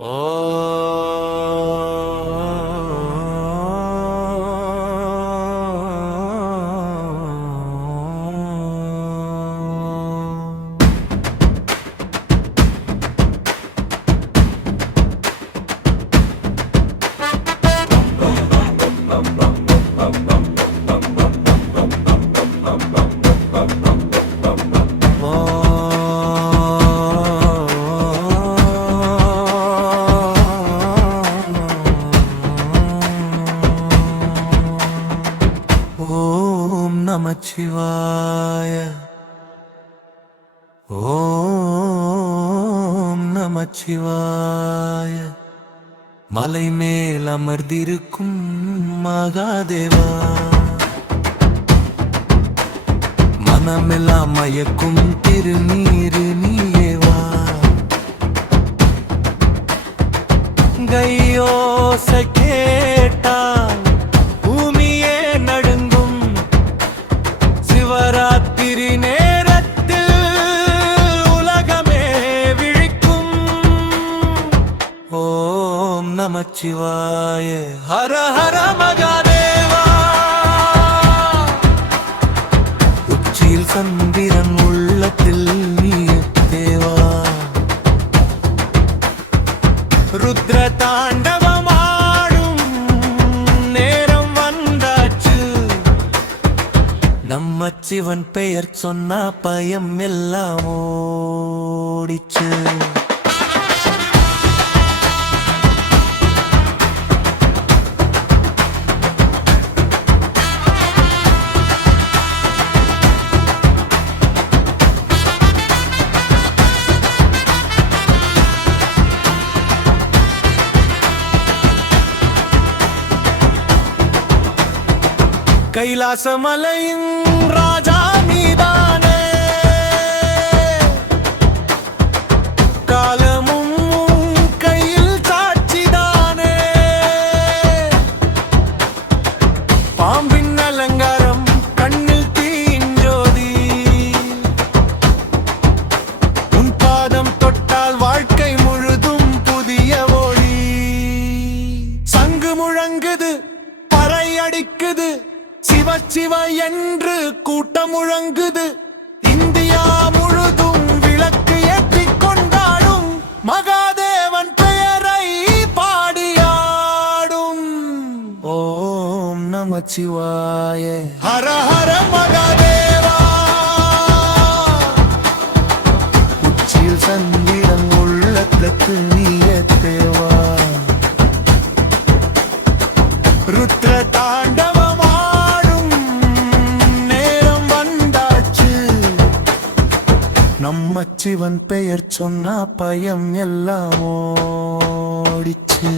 ஓம் நமச்சிவாய. ஓம் நமச்சிவாய. மலை மேல் அமர்ந்திருக்கும் மகாதேவா, மனமெல்லாம் மயக்கும் திருநீரு நீயேவா. கையோசை கேட்டால் பூமியே நடுங்கும், சிவராத்திரி நேரத்தில் உலகமே விழிக்கும். ஓம் நமச்சிவாய. ஹர ஹர மகாதேவா. உச்சியில் சந்திரன், உள்ளத்தில் நீய தேவா. ருத்ர தாண்டவமாடும் நேரம் வந்தாச்சு. நம்ம சிவன் பெயர் சொன்னா பயம் எல்லாம் ஓடிச்சு. கைலாசமலையின் ராஜா நீதானே, காலமும் கையில் சாட்சிதானே. பாம்பின் அலங்காரம், கண்ணில் தீஞ்சோதி. உன் பாதம் தொட்டால் வாழ்க்கை முழுதும் புதிய ஒளி. சங்கு முழங்குது, பறை அடிக்குது, சிவ சிவ என்று கூட்டம் முழங்குது. இந்தியா முழுதும் விளக்கு ஏற்றிக் கொண்டாடும், மகாதேவன் பெயரை பாடியாடும். ஓம் நமச்சிவாய. ஹர ஹர மகாதேவா. உச்சியில் சந்திரன், உள்ளத்துக்கு நீய தேவா. ருத்ர தாண்டவ நம்ம சிவன் பெயர் சொன்னா பயம் எல்லாம் ஓடிச்சு.